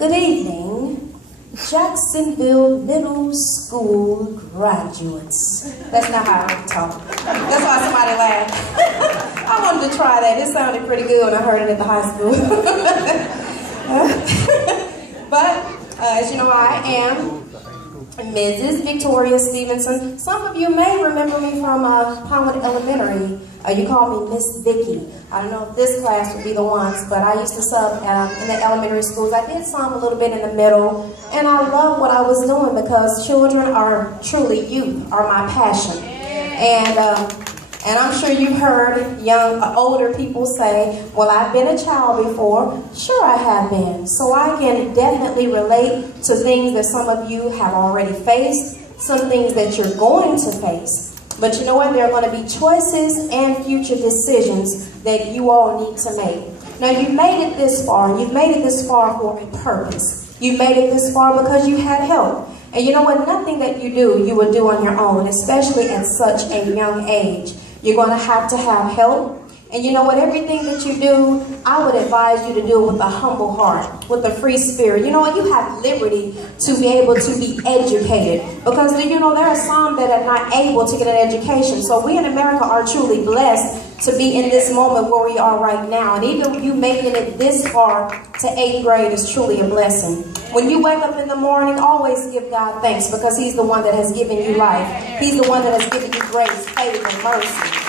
Good evening, Jacksonville Middle School graduates. That's not how I talk. That's why somebody laughed. I wanted to try that. It sounded pretty good when I heard it at the high school. But, as you know, I am Mrs. Victoria Stevenson. Some of you may remember me from Powell Elementary. You call me Miss Vicky. I don't know if this class would be the ones, but I used to sub in the elementary schools. I did some a little bit in the middle, and I love what I was doing because children are truly youth, are my passion. And I'm sure you've heard older people say, well, I've been a child before. Sure, I have been. So I can definitely relate to things that some of you have already faced, some things that you're going to face. But you know what? There are going to be choices and future decisions that you all need to make. Now, you've made it this far. You've made it this far for a purpose. You've made it this far because you had help. And you know what? Nothing that you do, you will do on your own, especially at such a young age. You're going to have help. And you know what? Everything that you do, I would advise you to do it with a humble heart, with a free spirit. You know what? You have liberty to be able to be educated. Because, you know, there are some that are not able to get an education. So we in America are truly blessed to be in this moment where we are right now. And even you making it this far to 8th grade is truly a blessing. When you wake up in the morning, always give God thanks because He's the one that has given you life. He's the one that has given you grace, favor, and mercy.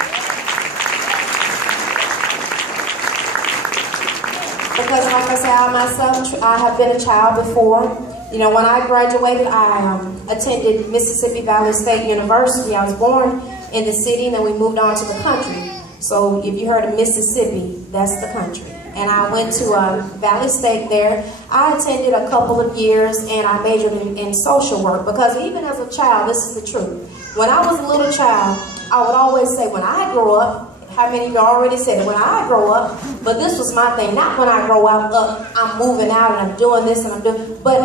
Because like I said, I myself, I have been a child before. You know, when I graduated, I attended Mississippi Valley State University. I was born in the city, and then we moved on to the country. So if you heard of Mississippi, that's the country. And I went to Valley State there. I attended a couple of years, and I majored in social work. Because even as a child, this is the truth. When I was a little child, I would always say, when I grow up, how many of you already said it? When I grow up, but this was my thing. Not when I grow up, I'm moving out and I'm doing this and I'm doing, but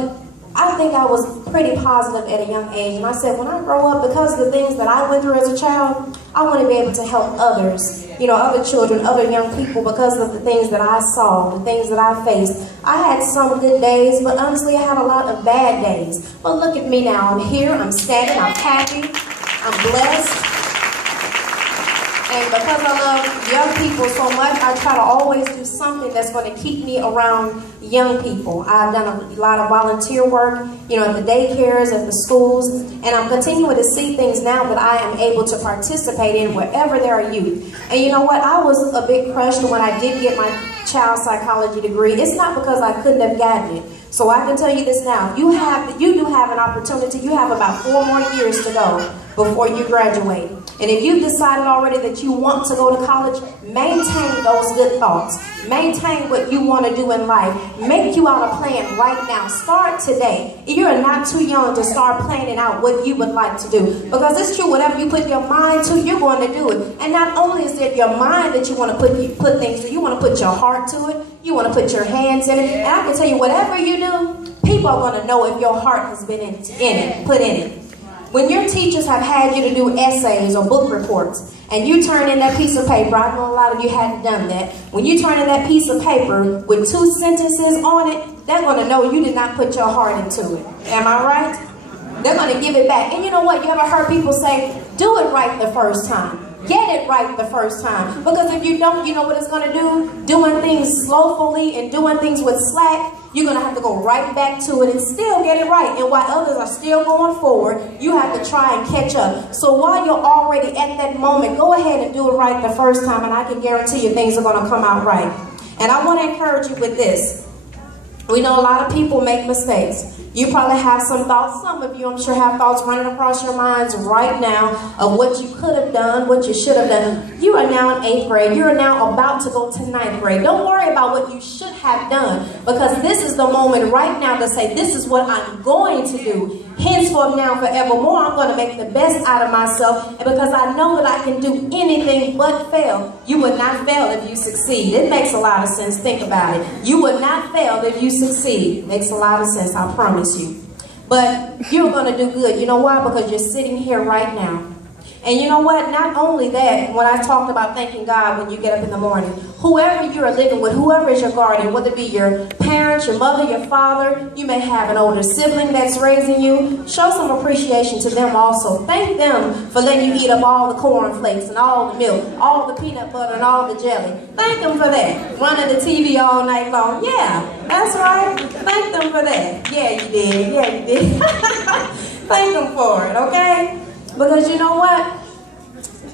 I think I was pretty positive at a young age. And I said, when I grow up, because of the things that I went through as a child, I want to be able to help others, you know, other children, other young people, because of the things that I saw, the things that I faced. I had some good days, but honestly, I had a lot of bad days. But look at me now. I'm here, I'm standing, I'm happy, I'm blessed. And because I love young people so much, I try to always do something that's going to keep me around young people. I've done a lot of volunteer work, you know, at the daycares, at the schools, and I'm continuing to see things now that I am able to participate in wherever there are youth. And you know what? I was a bit crushed when I did get my child psychology degree. It's not because I couldn't have gotten it. So I can tell you this now, you do have an opportunity. You have about 4 more years to go before you graduate. And if you've decided already that you want to go to college, maintain those good thoughts. Maintain what you want to do in life. Make you out a plan right now. Start today. You are not too young to start planning out what you would like to do. Because it's true, whatever you put your mind to, you're going to do it. And not only is it your mind that you want to put things to, you want to put your heart to it. You want to put your hands in it. And I can tell you, whatever you do, people are going to know if your heart has been put in it. When your teachers have had you to do essays or book reports, and you turn in that piece of paper, I know a lot of you hadn't done that. When you turn in that piece of paper with 2 sentences on it, they're going to know you did not put your heart into it. Am I right? They're going to give it back. And you know what? You ever heard people say, do it right the first time. Get it right the first time. Because if you don't, you know what it's going to do? Doing things slowfully and doing things with slack, you're going to have to go right back to it and still get it right. And while others are still going forward, you have to try and catch up. So while you're already at that moment, go ahead and do it right the first time, and I can guarantee you things are going to come out right. And I want to encourage you with this. We know a lot of people make mistakes. You probably have some thoughts. Some of you, I'm sure, have thoughts running across your minds right now of what you could have done, what you should have done. You are now in 8th grade. You are now about to go to 9th grade. Don't worry about what you should have done, because this is the moment right now to say, this is what I'm going to do. Henceforth, now, forevermore, I'm going to make the best out of myself. And because I know that I can do anything but fail. You would not fail if you succeed. It makes a lot of sense. Think about it. You would not fail if you succeed. It makes a lot of sense, I promise you. But you're going to do good. You know why? Because you're sitting here right now. And you know what? Not only that, when I talked about thanking God when you get up in the morning, whoever you are living with, whoever is your guardian, whether it be your parents, your mother, your father, you may have an older sibling that's raising you, show some appreciation to them also. Thank them for letting you eat up all the cornflakes and all the milk, all the peanut butter and all the jelly. Thank them for that. Running the TV all night long. Yeah, that's right. Thank them for that. Yeah, you did. Yeah, you did. Thank them for it, okay? Because you know what?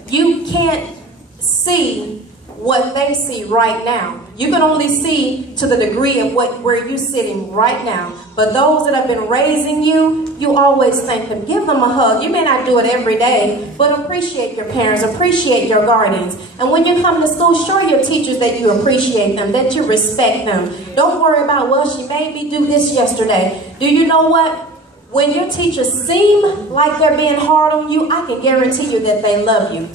You can't see what they see right now. You can only see to the degree of where you're sitting right now. But those that have been raising you, you always thank them. Give them a hug. You may not do it every day, but appreciate your parents, appreciate your guardians. And when you come to school, show your teachers that you appreciate them, that you respect them. Don't worry about, well, she made me do this yesterday. Do you know what? When your teachers seem like they're being hard on you, I can guarantee you that they love you.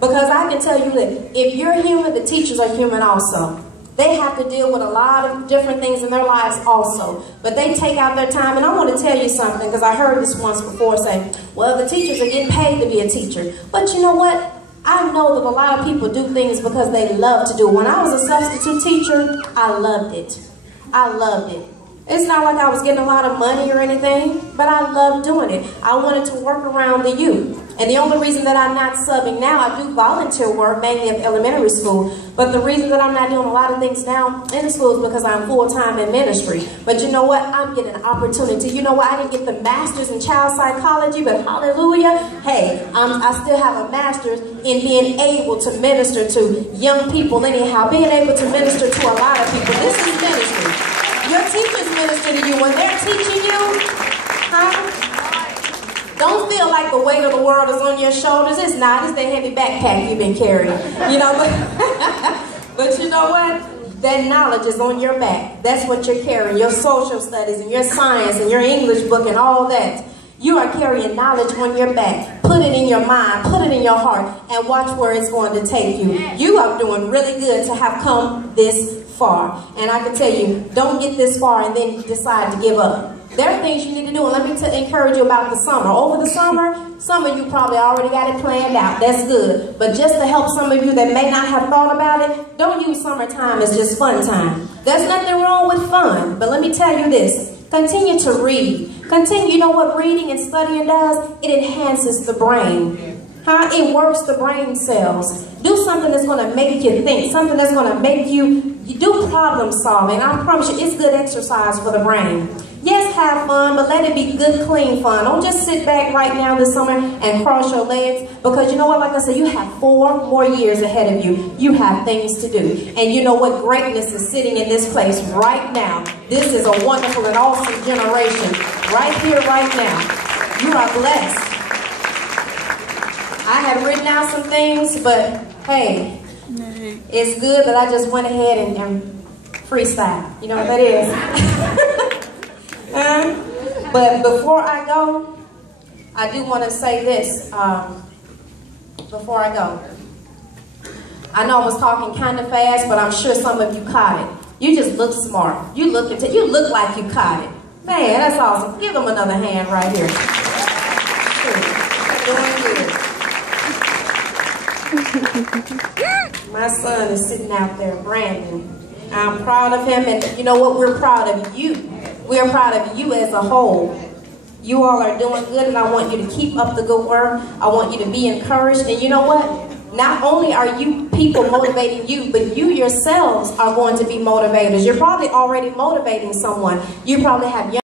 Because I can tell you that if you're human, the teachers are human also. They have to deal with a lot of different things in their lives also. But they take out their time. And I want to tell you something, because I heard this once before say, well, the teachers are getting paid to be a teacher. But you know what? I know that a lot of people do things because they love to do. When I was a substitute teacher, I loved it. I loved it. It's not like I was getting a lot of money or anything, but I loved doing it. I wanted to work around the youth. And the only reason that I'm not subbing now, I do volunteer work, mainly at elementary school, but the reason that I'm not doing a lot of things now in the school is because I'm full-time in ministry. But you know what? I'm getting an opportunity. You know what? I didn't get the master's in child psychology, but hallelujah, hey, I still have a master's in being able to minister to young people anyhow, being able to minister to a lot of people. This is ministry. Your teachers minister to you when they're teaching you, huh? Don't feel like the weight of the world is on your shoulders. It's not. It's the heavy backpack you've been carrying. You know, but you know what? That knowledge is on your back. That's what you're carrying. Your social studies and your science and your English book and all that. You are carrying knowledge on your back. Put it in your mind. Put it in your heart. And watch where it's going to take you. You are doing really good to have come this far. And I can tell you, don't get this far and then decide to give up. There are things you need to do, and let me encourage you about the summer. Over the summer, some of you probably already got it planned out. That's good. But just to help some of you that may not have thought about it, don't use summertime as just fun time. There's nothing wrong with fun, but let me tell you this. Continue to read. Continue. You know what reading and studying does? It enhances the brain. Huh? It works the brain cells. Do something that's going to make you think. Something that's going to make you do problem solving. I promise you, it's good exercise for the brain. Yes, have fun, but let it be good, clean fun. Don't just sit back right now this summer and cross your legs, because you know what, like I said, you have 4 more years ahead of you. You have things to do. And you know what? Greatness is sitting in this place right now. This is a wonderful and awesome generation right here, right now. You are blessed. I have written out some things, but hey, it's good that I just went ahead and freestyle. You know what that is? But before I go, I do want to say this. Before I go, I know I was talking kind of fast, but I'm sure some of you caught it. You just look smart. You look like you caught it. Man, that's awesome. Give them another hand right here. Doing good. My son is sitting out there, Brandon. I'm proud of him, and you know what? We're proud of you. We're proud of you as a whole. You all are doing good, and I want you to keep up the good work. I want you to be encouraged. And you know what? Not only are you people motivating you, but you yourselves are going to be motivators. You're probably already motivating someone. You probably have young